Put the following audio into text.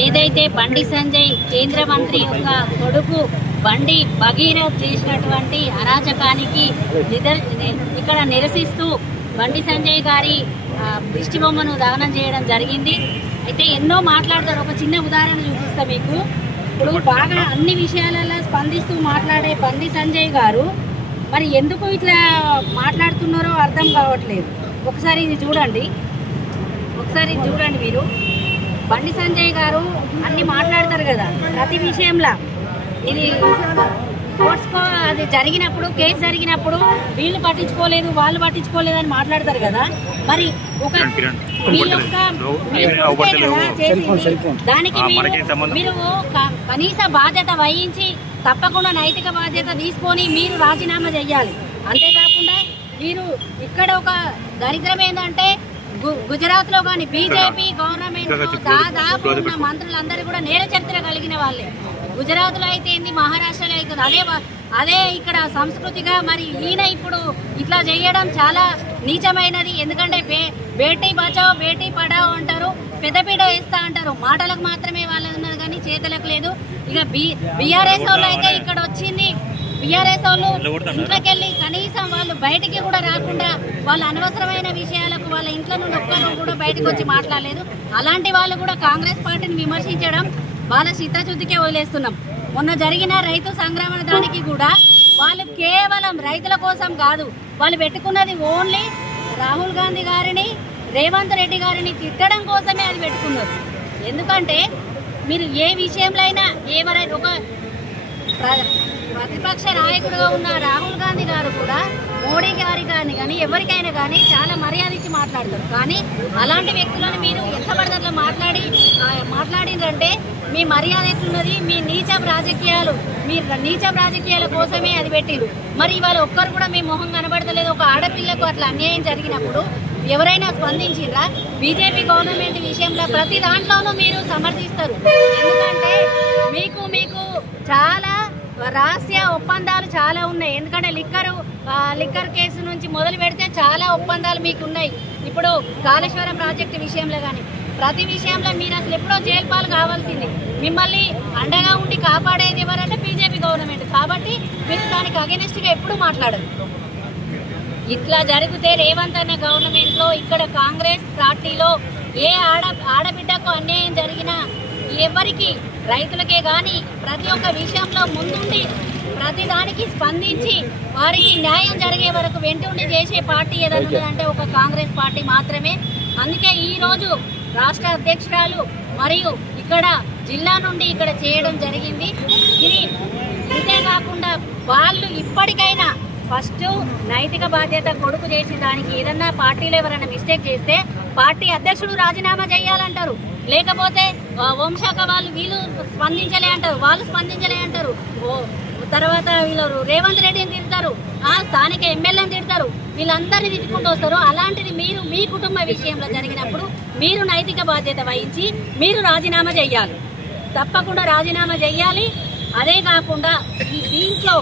ఏదైతే బండి సంజయ్ కేంద్ర మంత్రి యొక్క కొడుకు బండి భగీరథ్ చేసినటువంటి అరాచకానికి ఇక్కడ నిరసిస్తూ బండి సంజయ్ గారి దిష్టిబొమ్మను దహనం చేయడం జరిగింది. అయితే ఎన్నో మాట్లాడతారు. ఒక చిన్న ఉదాహరణ చూపిస్తా మీకు. ఇప్పుడు బాగా అన్ని విషయాలలో స్పందిస్తూ మాట్లాడే బండి సంజయ్ గారు మరి ఎందుకు ఇట్లా మాట్లాడుతున్నారో అర్థం కావట్లేదు. ఒకసారి ఇది చూడండి మీరు. బండి సంజయ్ గారు అన్ని మాట్లాడతారు కదా ప్రతి విషయంలో. ఇది అది జరిగినప్పుడు, కేసు జరిగినప్పుడు వీళ్ళు పట్టించుకోలేదు, వాళ్ళు పట్టించుకోలేదు అని మాట్లాడతారు కదా. మరి ఒక దానికి మీరు కనీస బాధ్యత వహించి తప్పకుండా నైతిక బాధ్యత తీసుకొని మీరు రాజీనామా చేయాలి. అంతేకాకుండా మీరు ఇక్కడ ఒక దరిద్రం ఏంటంటే గుజరాత్ లో కానీ బీజేపీ గవర్నమెంట్ దాదాపు ఉన్న మంత్రులందరూ కూడా నేర చరిత్ర కలిగిన వాళ్ళే. గుజరాత్ లో అయితే ఏంది, మహారాష్ట్రలో అవుతుంది అదే ఇక్కడ సంస్కృతిగా. మరి ఈయన ఇప్పుడు ఇట్లా చేయడం చాలా నీచమైనది. ఎందుకంటే బేటీ బచావ్ బేటీ పడావ్ అంటారు, పెద్దపీట వేస్తా అంటారు. మాటలకు మాత్రమే వాళ్ళది ఉన్నది కానీ చేతలకు లేదు. ఇక బీఆర్ఎస్ వాళ్ళు అయితే ఇక్కడ వచ్చింది, బీఆర్ఎస్ వాళ్ళు ఇంట్లోకెళ్ళి కనీసం వాళ్ళు బయటికి కూడా రాకుండా వాళ్ళ అనవసరమైన విషయాలకు వాళ్ళ ఇంట్లో నుండి ఒక్కరు కూడా బయటకు వచ్చి మాట్లాడలేదు. అలాంటి వాళ్ళు కూడా కాంగ్రెస్ పార్టీని విమర్శించడం వాళ్ళ చిత్తశుద్ధికే వదిలేస్తున్నాం. మొన్న జరిగిన రైతు సంగ్రామ దానికి కూడా వాళ్ళు కేవలం రైతుల కోసం కాదు, వాళ్ళు పెట్టుకున్నది ఓన్లీ రాహుల్ గాంధీ గారిని, రేవంత్ రెడ్డి గారిని తిట్టడం కోసమే అది పెట్టుకున్నారు. ఎందుకంటే మీరు ఏ విషయంలో అయినా ఎవరైనా ఒక ప్రతిపక్ష నాయకుడుగా ఉన్న రాహుల్ గాంధీ గారు కూడా మోడీ గారి కానీ ఎవరికైనా కానీ చాలా మర్యాద ఇచ్చి మాట్లాడతారు. కానీ అలాంటి వ్యక్తులను మీరు ఎంత పడదట్లో మాట్లాడిందంటే మీ మర్యాద ఎట్లున్నది? మీ నీచ రాజకీయాల కోసమే అది పెట్టిరు. మరి ఇవాళ ఒక్కరు కూడా మీ మొహం కనబడతలేదు. ఒక ఆడపిల్లకు అట్లా అన్యాయం జరిగినప్పుడు ఎవరైనా స్పందించిరా? బీజేపీ గవర్నమెంట్ విషయంలో ప్రతి దాంట్లోనూ మీరు సమర్థిస్తారు. ఎందుకంటే మీకు చాలా రహస్య ఒప్పందాలు చాలా ఉన్నాయి. ఎందుకంటే లిక్కర్ కేసు నుంచి మొదలు పెడితే చాలా ఒప్పందాలు మీకు ఉన్నాయి. ఇప్పుడు కాళేశ్వరం ప్రాజెక్టు విషయంలో కానీ ప్రతి విషయంలో మీరు అసలు ఎప్పుడో జైలు పాలు కావాల్సింది. మిమ్మల్ని అండగా ఉండి కాపాడేది ఎవరంటే బీజేపీ గవర్నమెంట్. కాబట్టి మీరు దానికి అగెనిస్ట్గా ఎప్పుడు మాట్లాడరు. ఇట్లా జరిగితే రేవంత్ అనే గవర్నమెంట్లో ఇక్కడ కాంగ్రెస్ పార్టీలో ఏ ఆడబిడ్డకు అన్యాయం జరిగినా ఎవరికి, రైతులకే కానీ ప్రతి ఒక్క విషయంలో ముందుండి ప్రతి దానికి స్పందించి వారికి న్యాయం జరిగే వరకు వెంటుండి చేసే పార్టీ ఏదైనా ఉన్నదంటే ఒక కాంగ్రెస్ పార్టీ మాత్రమే. అందుకే ఈరోజు రాష్ట్ర అధ్యక్షురాలు మరియు ఇక్కడ జిల్లా నుండి ఇక్కడ చేయడం జరిగింది. ఇది ఇంతేకాకుండా వాళ్ళు ఇప్పటికైనా ఫస్ట్ నైతిక బాధ్యత కొడుకు చేసిన దానికి ఏదన్నా పార్టీలో ఎవరైనా మిస్టేక్ చేస్తే పార్టీ అధ్యక్షుడు రాజీనామా చేయాలంటారు. లేకపోతే హోంశాఖ వీళ్ళు స్పందించలే అంటారు, వాళ్ళు స్పందించలే అంటారు. తర్వాత వీళ్ళు రేవంత్ రెడ్డిని తిడతారు, స్థానిక ఎమ్మెల్యేని తిడతారు, వీళ్ళందరినీ తిట్టుకుంటూ వస్తారు. అలాంటిది మీరు మీ కుటుంబ విషయంలో జరిగినప్పుడు మీరు నైతిక బాధ్యత వహించి మీరు రాజీనామా చేయాలి. తప్పకుండా రాజీనామా చేయాలి. అదే కాకుండా దీంట్లో